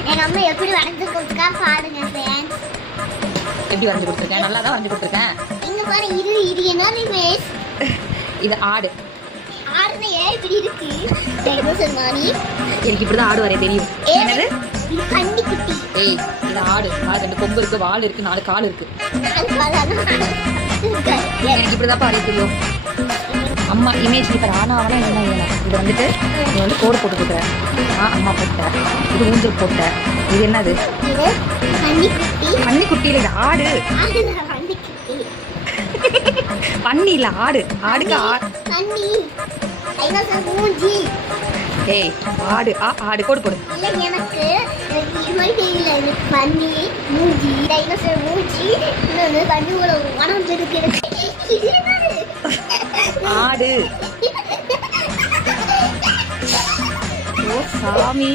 எங்க அம்மா எப்படி வரைஞ்சு கொடுத்துருக்கா பாருங்க ஃப்ரெண்ட்ஸ் எப்படி வரைஞ்சு கொடுத்துருக்கேன்? நல்லா தான் வரைஞ்சு கொடுத்துருக்கேன். இங்க பாரு இது இது என்ன இமேஜ் இது ஆடு. ஏன் இப்படி இருக்கு? டைனோசர் மாதிரி எனக்கு இப்படி தான் ஆடு வரைய தெரியும். என்னது? இது பன்னி குட்டி ஏய் இது ஆடு. ஆடு ரெண்டு கொம்பு இருக்கு வால் இருக்கு நாலு கால் இருக்கு. எனக்கு இப்படி தான் வரைய தெரியும் அம்மா இமேஜ் இப்போ ஆனாவனா என்ன வேணும் இது வந்துட்டு நீ வந்து கோடு போட்டு கொடுக்குற. நான் அம்மா போட்டேன் இது ஊஞ்சல் போட்டேன் இது என்னது? பன்னி குட்டி பன்னி குட்டியில் இது ஆடு. பன்னி பன்னி இல்லை ஆடு. ஆடுக்கு ஆ பன்னி. டைனோசர் மூஞ்சி. ஏய் ஆடு. ஆ ஆடு. கோடு போடு. இல்ல எனக்கு இது மாதிரி தெரியல. இது பன்னி மூஞ்சி டைனோசர் மூஞ்சி இன்னொன்று பன்னியோட மனம் இருக்கு ஆடு ஓ சாமி.